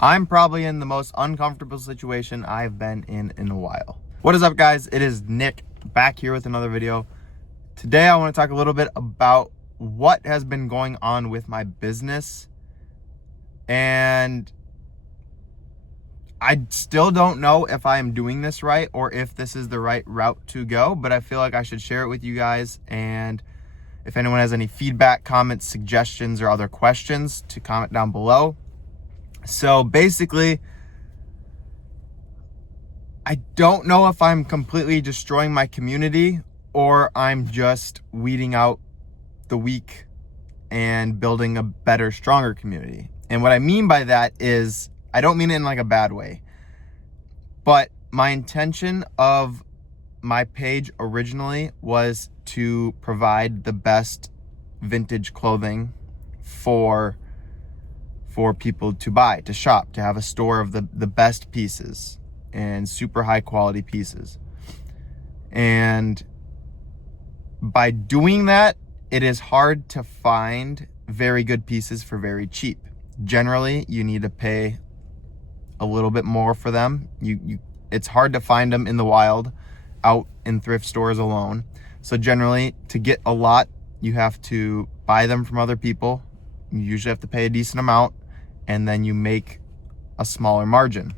I'm probably in the most uncomfortable situation I've been in a while. What is up, guys? It is Nick back here with another video. Today I want to talk a little bit about what has been going on with my business, and I still don't know if I am doing this right or if this is the right route to go, but I feel like I should share it with you guys. And if anyone has any feedback, comments, suggestions, or other questions, to comment down below. So basically, I don't know if I'm completely destroying my community or I'm just weeding out the weak and building a better, stronger community. And what I mean by that is, I don't mean it in like a bad way, but my intention of my page originally was to provide the best vintage clothing for people to buy, to shop, to have a store of the best pieces and super high quality pieces. And by doing that, it is hard to find very good pieces for very cheap. Generally, you need to pay a little bit more for them. It's hard to find them in the wild, out in thrift stores alone. So generally, to get a lot, you have to buy them from other people. You usually have to pay a decent amount, and then you make a smaller margin.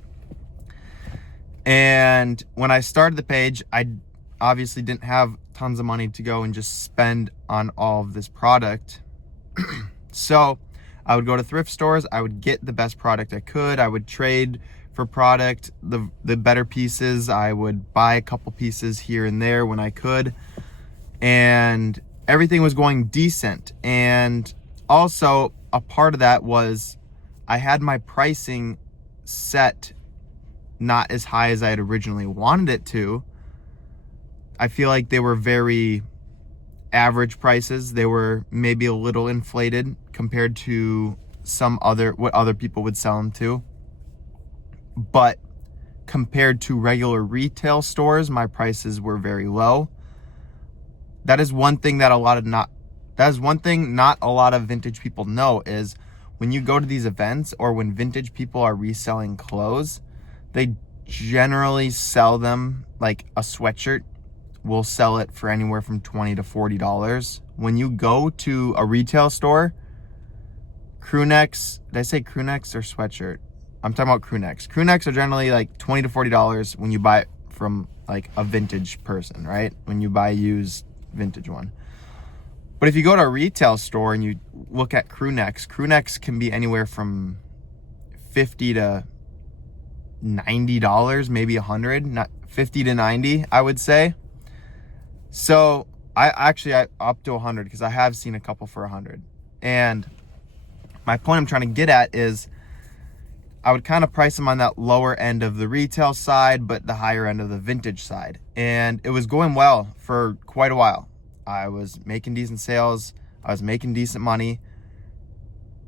And when I started the page, I obviously didn't have tons of money to go and just spend on all of this product. So I would go to thrift stores, I would get the best product I could, I would trade for product, the better pieces, I would buy a couple pieces here and there when I could, and everything was going decent. And also a part of that was I had my pricing set not as high as I had originally wanted it to. I feel like they were very average prices. They were maybe a little inflated compared to what other people would sell them to. But compared to regular retail stores, my prices were very low. That is one thing not a lot of vintage people know, is when you go to these events or when vintage people are reselling clothes, they generally sell them, like a sweatshirt will sell it for anywhere from $20 to $40. When you go to a retail store, crewnecks, did I say crewnecks or sweatshirt? I'm talking about crewnecks. Crewnecks are generally like $20 to $40 when you buy it from like a vintage person, right? When you buy a used vintage one. But if you go to a retail store and you look at crewnecks can be anywhere from $50 to $90, maybe $100, not $50 to $90, I would say. So I up to $100 because I have seen a couple for $100. And my point I'm trying to get at is I would kind of price them on that lower end of the retail side, but the higher end of the vintage side. And it was going well for quite a while. I was making decent sales. I was making decent money.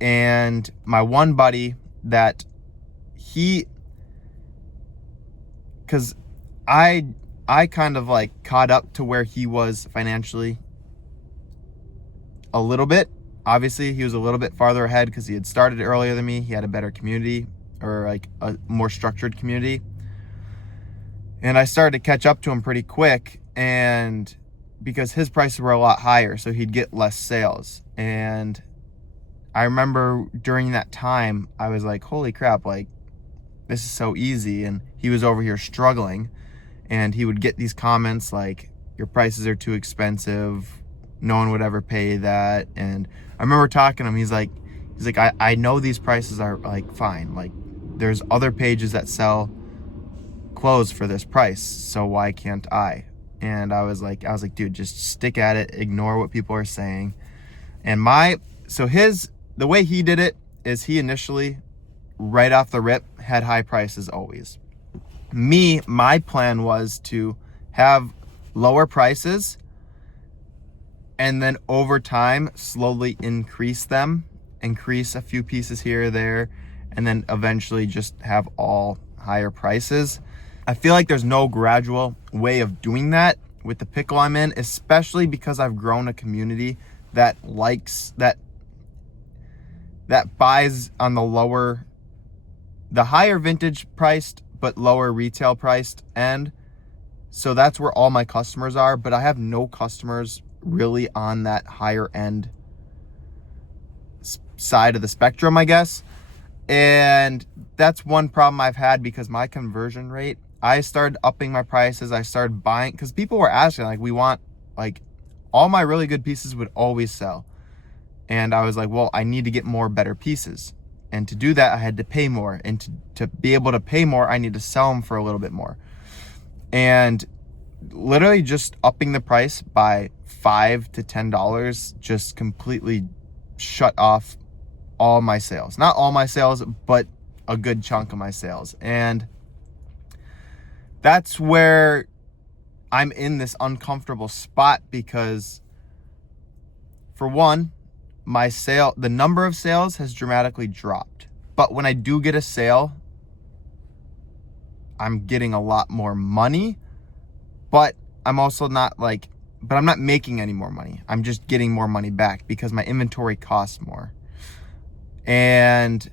And my one buddy that because I kind of like caught up to where he was financially a little bit. Obviously, he was a little bit farther ahead because he had started earlier than me. He had a better community, or like a more structured community. And I started to catch up to him pretty quick, and because his prices were a lot higher, so he'd get less sales. And I remember during that time, I was like, holy crap, like, this is so easy. And he was over here struggling, and he would get these comments like, your prices are too expensive, no one would ever pay that. And I remember talking to him, he's like, I know these prices are like fine, like there's other pages that sell clothes for this price, so why can't I? And I was like, dude, just stick at it, ignore what people are saying. And the way he did it is he initially, right off the rip, had high prices always. My plan was to have lower prices and then over time slowly increase a few pieces here or there, and then eventually just have all higher prices. I feel like there's no gradual way of doing that with the pickle I'm in, especially because I've grown a community that likes that buys on the lower the higher vintage priced but lower retail priced end. So that's where all my customers are, but I have no customers really on that higher end side of the spectrum, I guess. And that's one problem I've had, because my conversion rate, I started upping my prices. I started buying, because people were asking, like, we want, like, all my really good pieces would always sell. And I was like, well, I need to get more better pieces. And to do that, I had to pay more. And to be able to pay more, I need to sell them for a little bit more. And literally just upping the price by $5 to $10 just completely shut off all my sales. Not all my sales, but a good chunk of my sales. And that's where I'm in this uncomfortable spot, because for one, the number of sales has dramatically dropped. But when I do get a sale, I'm getting a lot more money, but I'm also not I'm not making any more money. I'm just getting more money back because my inventory costs more. And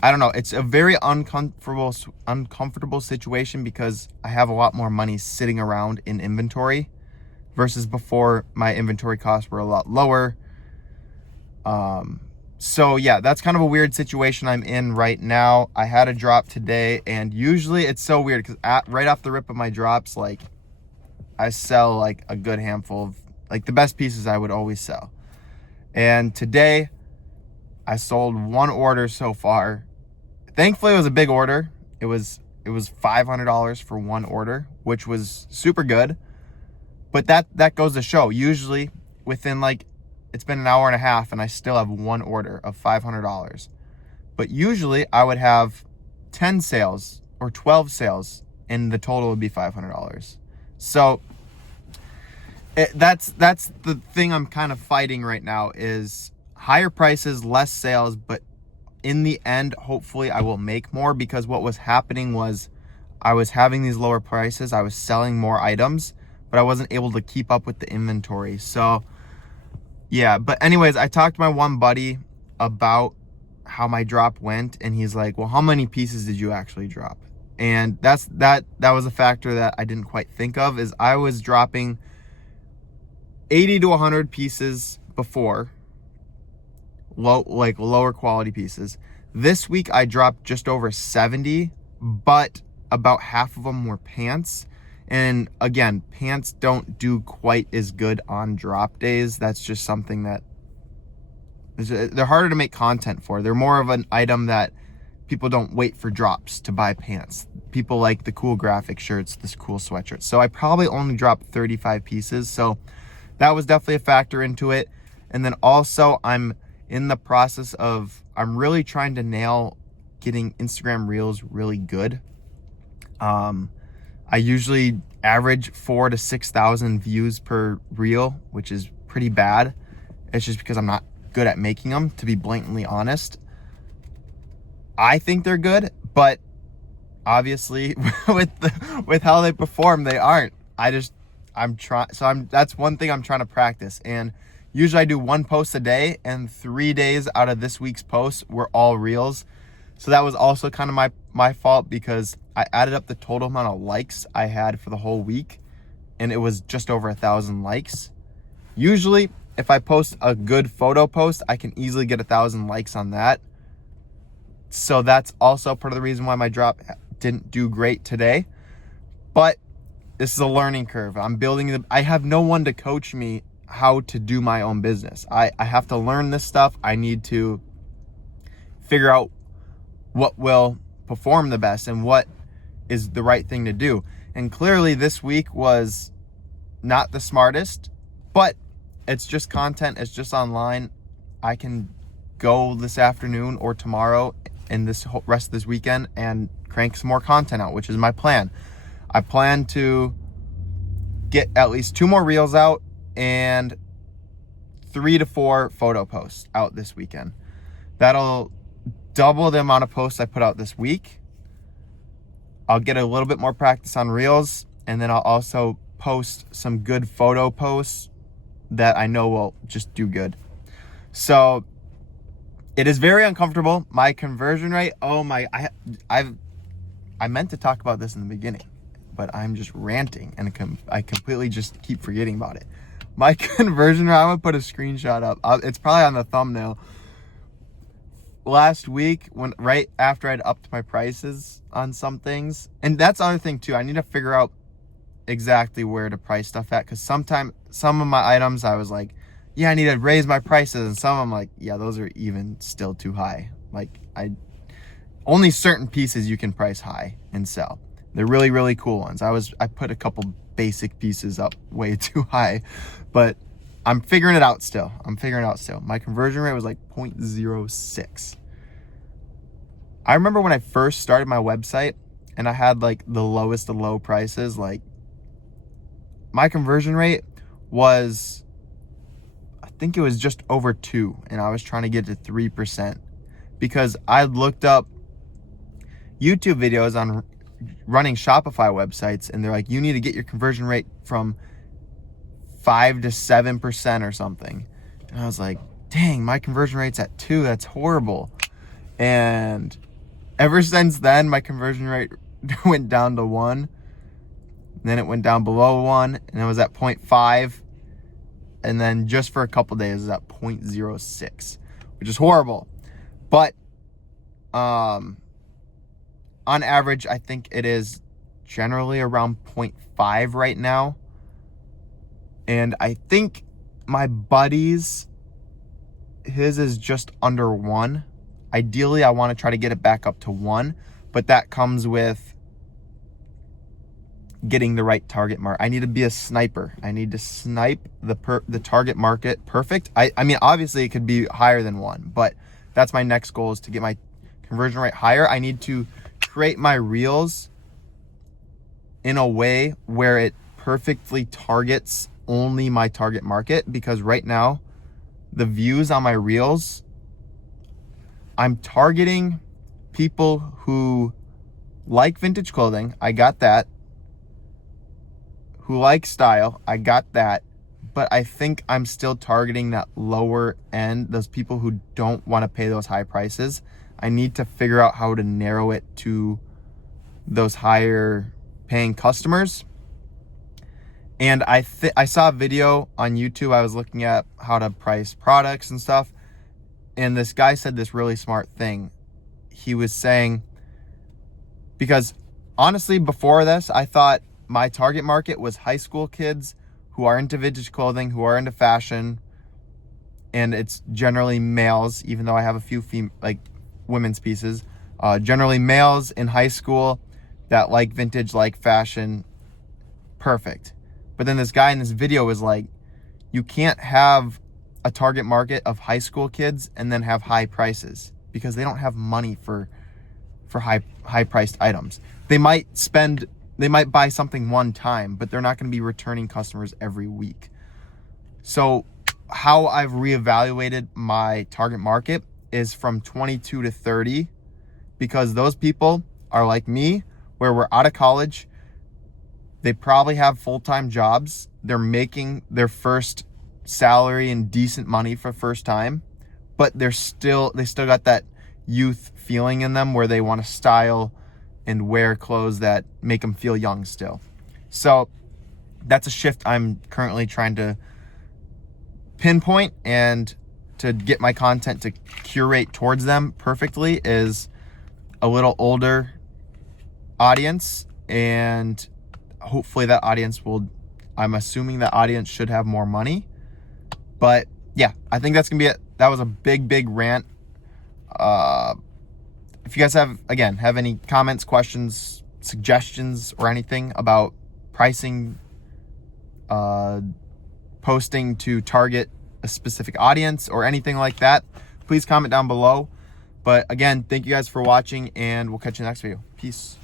I don't know, it's a very uncomfortable situation, because I have a lot more money sitting around in inventory versus before my inventory costs were a lot lower. So yeah, that's kind of a weird situation I'm in right now. I had a drop today, and usually it's so weird because right off the rip of my drops, like, I sell like a good handful of, like, the best pieces I would always sell. And today I sold one order so far. Thankfully, it was a big order. It was $500 for one order, which was super good. But that goes to show, usually within, like, it's been an hour and a half and I still have one order of $500. But usually I would have 10 sales or 12 sales and the total would be $500. So that's the thing I'm kind of fighting right now, is higher prices, less sales, but in the end, hopefully I will make more, because what was happening was I was having these lower prices, I was selling more items, but I wasn't able to keep up with the inventory. So yeah, but anyways, I talked to my one buddy about how my drop went, and he's like, well, how many pieces did you actually drop? And that was a factor that I didn't quite think of, is I was dropping 80 to 100 pieces before, lower quality pieces. This week I dropped just over 70, but about half of them were pants. And again, pants don't do quite as good on drop days. That's just something that they're harder to make content for. They're more of an item that people don't wait for drops to buy pants. People like the cool graphic shirts, this cool sweatshirts. So I probably only dropped 35 pieces. So that was definitely a factor into it. And then also I'm in the process of, I'm really trying to nail getting Instagram Reels really good. I usually average 4,000 to 6,000 views per reel, which is pretty bad. It's just because I'm not good at making them, to be blatantly honest. I think they're good, but obviously with how they perform, they aren't. That's one thing I'm trying to practice. And usually I do one post a day, and 3 days out of this week's posts were all reels. So that was also kind of my fault, because I added up the total amount of likes I had for the whole week, and it was just over 1,000 likes. Usually, if I post a good photo post, I can easily get 1,000 likes on that. So that's also part of the reason why my drop didn't do great today. But this is a learning curve. I have no one to coach me how to do my own business. I have to learn this stuff. I need to figure out what will perform the best and what is the right thing to do. And clearly this week was not the smartest, but it's just content. It's just online. I can go this afternoon or tomorrow and this rest of this weekend and crank some more content out, which is my plan. I plan to get at least 2 more reels out and 3 to 4 photo posts out this weekend. That'll double the amount of posts I put out this week. I'll get a little bit more practice on reels, and then I'll also post some good photo posts that I know will just do good. So It is very uncomfortable. My conversion rate, oh my, I meant to talk about this in the beginning, but I'm just ranting and I completely just keep forgetting about it. My conversion rate, I'm gonna put a screenshot up. It's probably on the thumbnail. Last week, right after I'd upped my prices on some things, and that's the other thing too, I need to figure out exactly where to price stuff at, because sometimes some of my items I was like, yeah, I need to raise my prices, and some I'm like, yeah, those are even still too high. Like, only certain pieces you can price high and sell. They're really, really cool ones. I put a couple basic pieces up way too high, but I'm figuring it out still. My conversion rate was like 0.06. I remember when I first started my website and I had like the lowest of low prices, like my conversion rate was, I think it was just over 2, and I was trying to get to 3% because I looked up YouTube videos on running Shopify websites, and they're like, you need to get your conversion rate from 5 to 7% or something. And I was like, dang, my conversion rate's at 2. That's horrible. And ever since then, my conversion rate went down to 1. And then it went down below 1, and it was at 0.5. And then just for a couple days, it was at 0.06, which is horrible. But on average, I think it is generally around 0.5 right now. And I think my buddy's, his is just under 1. Ideally, I want to try to get it back up to 1, but that comes with getting the right target market. I need to be a sniper. I need to snipe the target market perfect. I mean, obviously it could be higher than 1, but that's my next goal, is to get my conversion rate higher. I need to create my reels in a way where it perfectly targets only my target market, because right now the views on my reels, I'm targeting people who like vintage clothing. I got that. Who like style. I got that. But I think I'm still targeting that lower end, those people who don't want to pay those high prices. I need to figure out how to narrow it to those higher paying customers. And I saw a video on YouTube. I was looking at how to price products and stuff. And this guy said this really smart thing. He was saying, because honestly, before this, I thought my target market was high school kids who are into vintage clothing, who are into fashion, and it's generally males, even though I have a few women's pieces. Generally males in high school that like vintage, like fashion. Perfect. But then this guy in this video was like, you can't have a target market of high school kids and then have high prices, because they don't have money for high priced items. They might buy something one time, but they're not going to be returning customers every week. So how I've reevaluated my target market is from 22 to 30, because those people are like me, where we're out of college. They probably have full-time jobs. They're making their first salary and decent money for first time, but they still got that youth feeling in them where they want to style and wear clothes that make them feel young still. So that's a shift I'm currently trying to pinpoint, and to get my content to curate towards them perfectly is a little older audience, and hopefully that audience I'm assuming that audience should have more money. But yeah, I think that's gonna be it. That was a big rant. If you guys have any comments, questions, suggestions, or anything about pricing, posting to target a specific audience or anything like that, please comment down below. But again, thank you guys for watching, and we'll catch you in the next video. Peace.